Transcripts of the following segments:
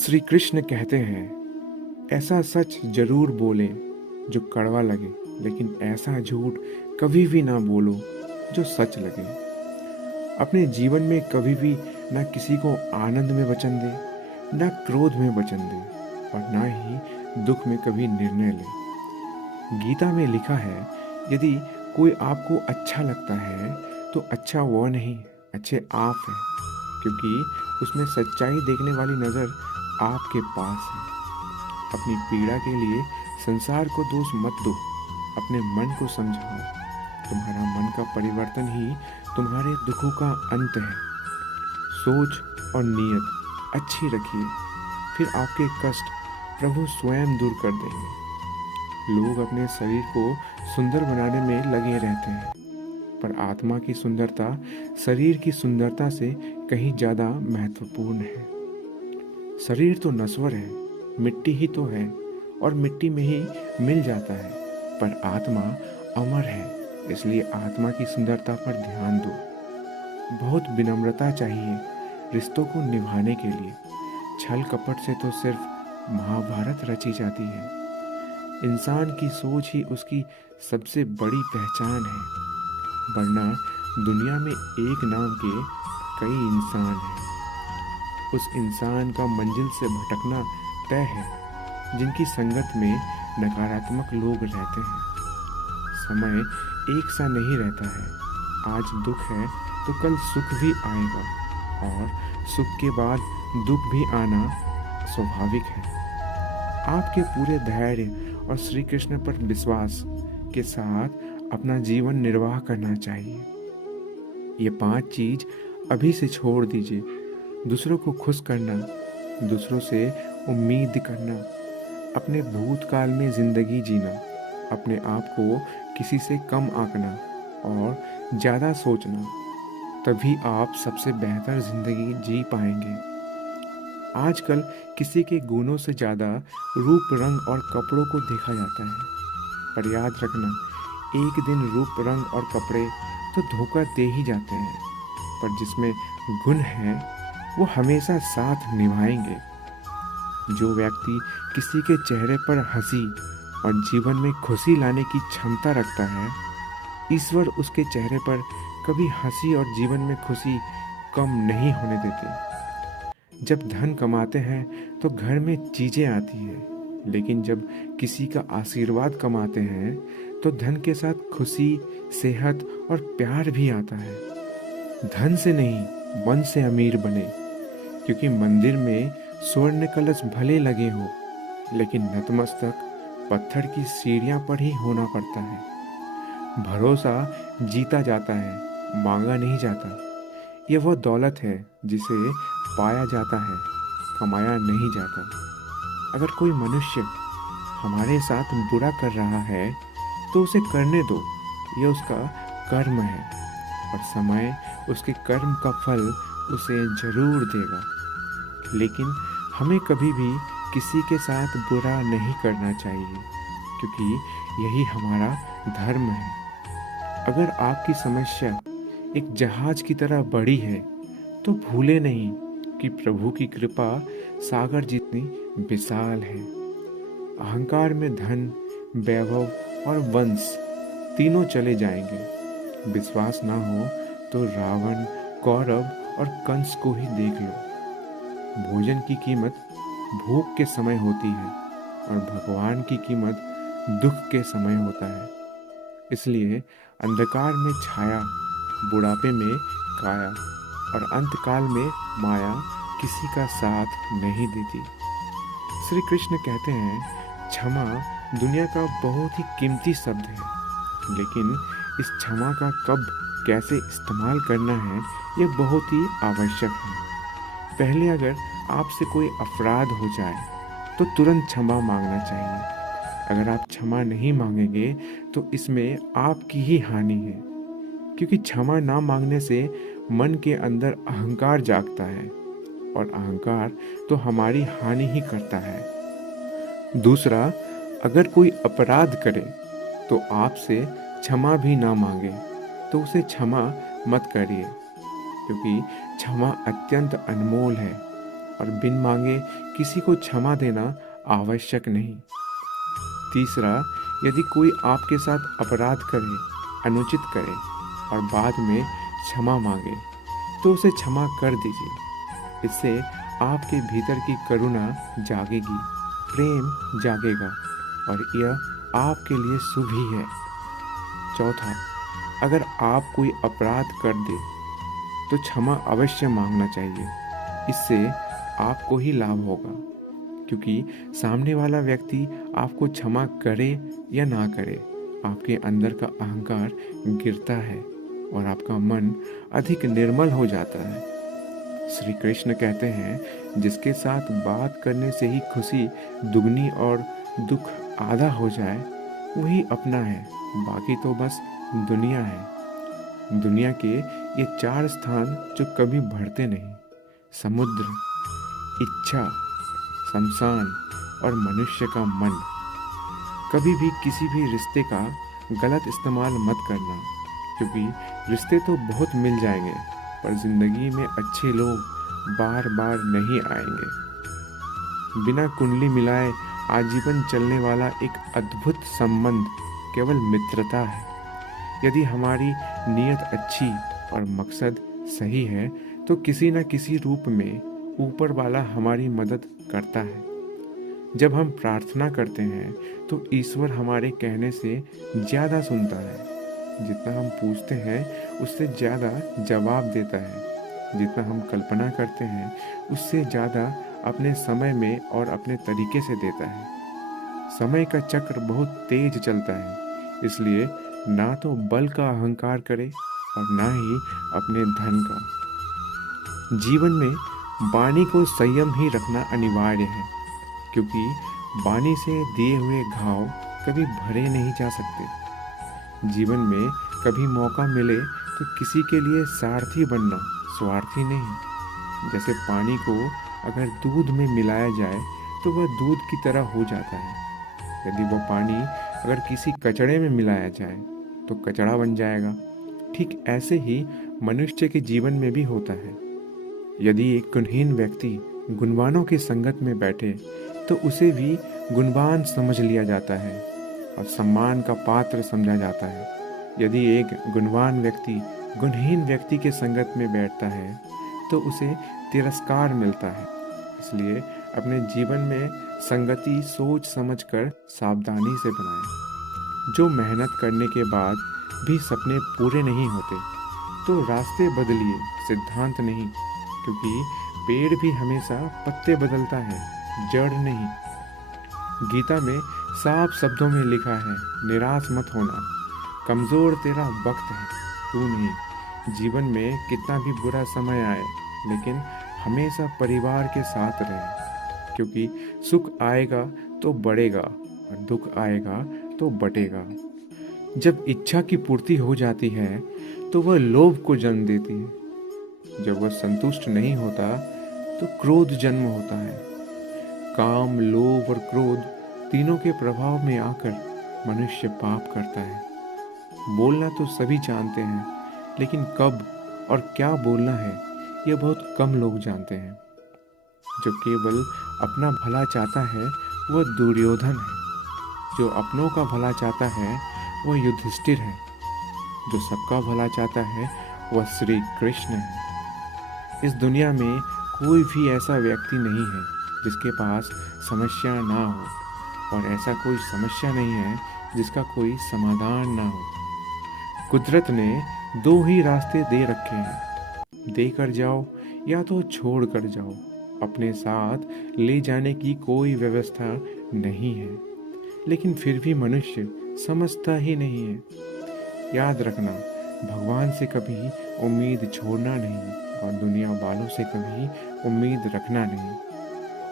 श्री कृष्ण कहते हैं, ऐसा सच जरूर बोलें जो कड़वा लगे, लेकिन ऐसा झूठ कभी भी ना बोलो जो सच लगे। अपने जीवन में कभी भी ना किसी को आनंद में वचन दे, ना क्रोध में वचन दे, और ना ही दुख में कभी निर्णय ले। गीता में लिखा है, यदि कोई आपको अच्छा लगता है तो अच्छा वो नहीं, अच्छे आप हैं, क्योंकि उसमें सच्चाई देखने वाली नज़र आपके पास है। अपनी पीड़ा के लिए संसार को दोष मत दो, अपने मन को समझाओ। तुम्हारा मन का परिवर्तन ही तुम्हारे दुखों का अंत है। सोच और नीयत अच्छी रखिए, फिर आपके कष्ट प्रभु स्वयं दूर कर देंगे। लोग अपने शरीर को सुंदर बनाने में लगे रहते हैं, पर आत्मा की सुंदरता शरीर की सुंदरता से कहीं ज़्यादा महत्वपूर्ण है। शरीर तो नश्वर है, मिट्टी ही तो है, और मिट्टी में ही मिल जाता है, पर आत्मा अमर है। इसलिए आत्मा की सुंदरता पर ध्यान दो। बहुत विनम्रता चाहिए रिश्तों को निभाने के लिए। छल कपट से तो सिर्फ महाभारत रची जाती है। इंसान की सोच ही उसकी सबसे बड़ी पहचान है, वरना दुनिया में एक नाम के कई इंसान हैं। उस इंसान का मंजिल से भटकना तय है जिनकी संगत में नकारात्मक लोग रहते हैं। समय एक सा नहीं रहता है। आज दुख है तो कल सुख भी आएगा, और सुख के बाद दुख भी आना स्वाभाविक है। आपके पूरे धैर्य और श्री कृष्ण पर विश्वास के साथ अपना जीवन निर्वाह करना चाहिए। ये 5 चीज अभी से छोड़ दीजिए। दूसरों को खुश करना, दूसरों से उम्मीद करना, अपने भूतकाल में जिंदगी जीना, अपने आप को किसी से कम आंकना और ज़्यादा सोचना, तभी आप सबसे बेहतर जिंदगी जी पाएंगे। आजकल किसी के गुणों से ज़्यादा रूप, रंग और कपड़ों को देखा जाता है, पर याद रखना, एक दिन रूप, रंग और कपड़े तो धोखा दे ही जाते हैं, पर जिसमें गुण है वो हमेशा साथ निभाएंगे। जो व्यक्ति किसी के चेहरे पर हंसी और जीवन में खुशी लाने की क्षमता रखता है, ईश्वर उसके चेहरे पर कभी हंसी और जीवन में खुशी कम नहीं होने देते। जब धन कमाते हैं तो घर में चीजें आती हैं, लेकिन जब किसी का आशीर्वाद कमाते हैं तो धन के साथ खुशी, सेहत और प्यार भी आता है। धन से नहीं, मन से अमीर बने, क्योंकि मंदिर में स्वर्ण कलश भले लगे हो, लेकिन नतमस्तक पत्थर की सीढ़ियां पर ही होना पड़ता है। भरोसा जीता जाता है, मांगा नहीं जाता। यह वह दौलत है जिसे पाया जाता है, कमाया नहीं जाता। अगर कोई मनुष्य हमारे साथ बुरा कर रहा है तो उसे करने दो, यह उसका कर्म है, और समय उसके कर्म का फल उसे जरूर देगा। लेकिन हमें कभी भी किसी के साथ बुरा नहीं करना चाहिए, क्योंकि यही हमारा धर्म है। अगर आपकी समस्या एक जहाज की तरह बड़ी है तो भूले नहीं कि प्रभु की कृपा सागर जितनी विशाल है। अहंकार में धन, वैभव और वंश तीनों चले जाएंगे। विश्वास ना हो तो रावण, कौरव और कंस को ही देख लो। भोजन की कीमत भूख के समय होती है, और भगवान की कीमत दुख के समय होता है। इसलिए अंधकार में छाया, बुढ़ापे में काया, और अंतकाल में माया किसी का साथ नहीं देती। श्री कृष्ण कहते हैं, क्षमा दुनिया का बहुत ही कीमती शब्द है, लेकिन इस क्षमा का कब कैसे इस्तेमाल करना है यह बहुत ही आवश्यक है। पहले अगर आपसे कोई अपराध हो जाए तो तुरंत क्षमा मांगना चाहिए। अगर आप क्षमा नहीं मांगेंगे तो इसमें आपकी ही हानि है, क्योंकि क्षमा ना मांगने से मन के अंदर अहंकार जागता है, और अहंकार तो हमारी हानि ही करता है। दूसरा, अगर कोई अपराध करे तो आपसे क्षमा भी ना मांगे तो उसे क्षमा मत करिए, क्योंकि क्षमा अत्यंत अनमोल है। और बिन मांगे किसी को क्षमा देना आवश्यक नहीं। तीसरा, यदि कोई आपके साथ अपराध करे, अनुचित करे और बाद में क्षमा मांगे तो उसे क्षमा कर दीजिए। इससे आपके भीतर की करुणा जागेगी, प्रेम जागेगा और यह आपके लिए शुभ ही है। चौथा, अगर आप कोई अपराध कर दे तो क्षमा अवश्य मांगना चाहिए। इससे आपको ही लाभ होगा, क्योंकि सामने वाला व्यक्ति आपको क्षमा करे या ना करे, आपके अंदर का अहंकार गिरता है और आपका मन अधिक निर्मल हो जाता है। श्री कृष्ण कहते हैं, जिसके साथ बात करने से ही खुशी दुगनी और दुख आधा हो जाए वही अपना है, बाकी तो बस दुनिया है। दुनिया के ये 4 स्थान जो कभी बढ़ते नहीं, समुद्र, इच्छा, शमशान और मनुष्य का मन। कभी भी किसी भी रिश्ते का गलत इस्तेमाल मत करना, क्योंकि रिश्ते तो बहुत मिल जाएंगे पर जिंदगी में अच्छे लोग बार बार नहीं आएंगे। बिना कुंडली मिलाए आजीवन चलने वाला एक अद्भुत संबंध केवल मित्रता है। यदि हमारी नीयत अच्छी और मकसद सही है तो किसी न किसी रूप में ऊपर वाला हमारी मदद करता है। जब हम प्रार्थना करते हैं तो ईश्वर हमारे कहने से ज़्यादा सुनता है। जितना हम पूछते हैं उससे ज़्यादा जवाब देता है। जितना हम कल्पना करते हैं उससे ज़्यादा अपने समय में और अपने तरीके से देता है। समय का चक्र बहुत तेज चलता है, इसलिए ना तो बल का अहंकार करे और ना ही अपने धन का। जीवन में वाणी को संयम ही रखना अनिवार्य है, क्योंकि वाणी से दिए हुए घाव कभी भरे नहीं जा सकते। जीवन में कभी मौका मिले तो किसी के लिए सारथी बनना, स्वार्थी नहीं। जैसे पानी को अगर दूध में मिलाया जाए तो वह दूध की तरह हो जाता है। यदि वह पानी अगर किसी कचड़े में मिलाया जाए तो कचड़ा बन जाएगा। ठीक ऐसे ही मनुष्य के जीवन में भी होता है। यदि एक गुणहीन व्यक्ति गुणवानों की संगत में बैठे तो उसे भी गुणवान समझ लिया जाता है और सम्मान का पात्र समझा जाता है। यदि एक गुणवान व्यक्ति गुणहीन व्यक्ति के संगत में बैठता है तो उसे तिरस्कार मिलता है। इसलिए अपने जीवन में संगति सोच समझकर सावधानी से बनाएं। जो मेहनत करने के बाद भी सपने पूरे नहीं होते तो रास्ते बदलिए, सिद्धांत नहीं, क्योंकि पेड़ भी हमेशा पत्ते बदलता है, जड़ नहीं। गीता में साफ शब्दों में लिखा है, निराश मत होना, कमज़ोर तेरा वक्त है, तू नहीं। जीवन में कितना भी बुरा समय आए लेकिन हमेशा परिवार के साथ रहे, क्योंकि सुख आएगा तो बढ़ेगा और दुख आएगा तो बटेगा। जब इच्छा की पूर्ति हो जाती है तो वह लोभ को जन्म देती है। जब वह संतुष्ट नहीं होता तो क्रोध जन्म होता है। काम, लोभ और क्रोध तीनों के प्रभाव में आकर मनुष्य पाप करता है। बोलना तो सभी जानते हैं, लेकिन कब और क्या बोलना है यह बहुत कम लोग जानते हैं। जो केवल अपना भला चाहता है वह दुर्योधन है। जो अपनों का भला चाहता है वह युधिष्ठिर है। जो सबका भला चाहता है वह श्री कृष्ण है। इस दुनिया में कोई भी ऐसा व्यक्ति नहीं है जिसके पास समस्या ना हो, और ऐसा कोई समस्या नहीं है जिसका कोई समाधान ना हो। कुदरत ने 2 ही रास्ते दे रखे हैं, देकर जाओ या तो छोड़ कर जाओ। अपने साथ ले जाने की कोई व्यवस्था नहीं है, लेकिन फिर भी मनुष्य समझता ही नहीं है। याद रखना, भगवान से कभी उम्मीद छोड़ना नहीं और दुनिया वालों से कभी उम्मीद रखना नहीं।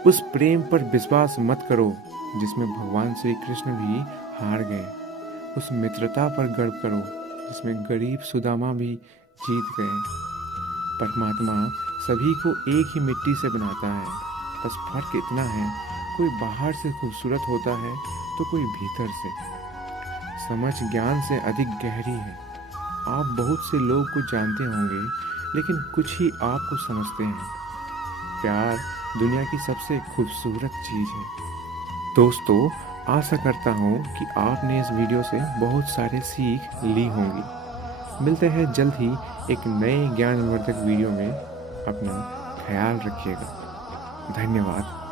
उस प्रेम पर विश्वास मत करो जिसमें भगवान श्री कृष्ण भी हार गए। उस मित्रता पर गर्व करो जिसमें गरीब सुदामा भी जीत गए। परमात्मा सभी को एक ही मिट्टी से बनाता है, बस फर्क इतना है, कोई बाहर से खूबसूरत होता है तो कोई भीतर से। समझ ज्ञान से अधिक गहरी है। आप बहुत से लोग को जानते होंगे, लेकिन कुछ ही आपको समझते हैं। प्यार दुनिया की सबसे खूबसूरत चीज़ है। दोस्तों, आशा करता हूँ कि आपने इस वीडियो से बहुत सारे सीख ली होंगी। मिलते हैं जल्द ही एक नए ज्ञानवर्धक वीडियो में। अपना ख्याल रखिएगा। धन्यवाद।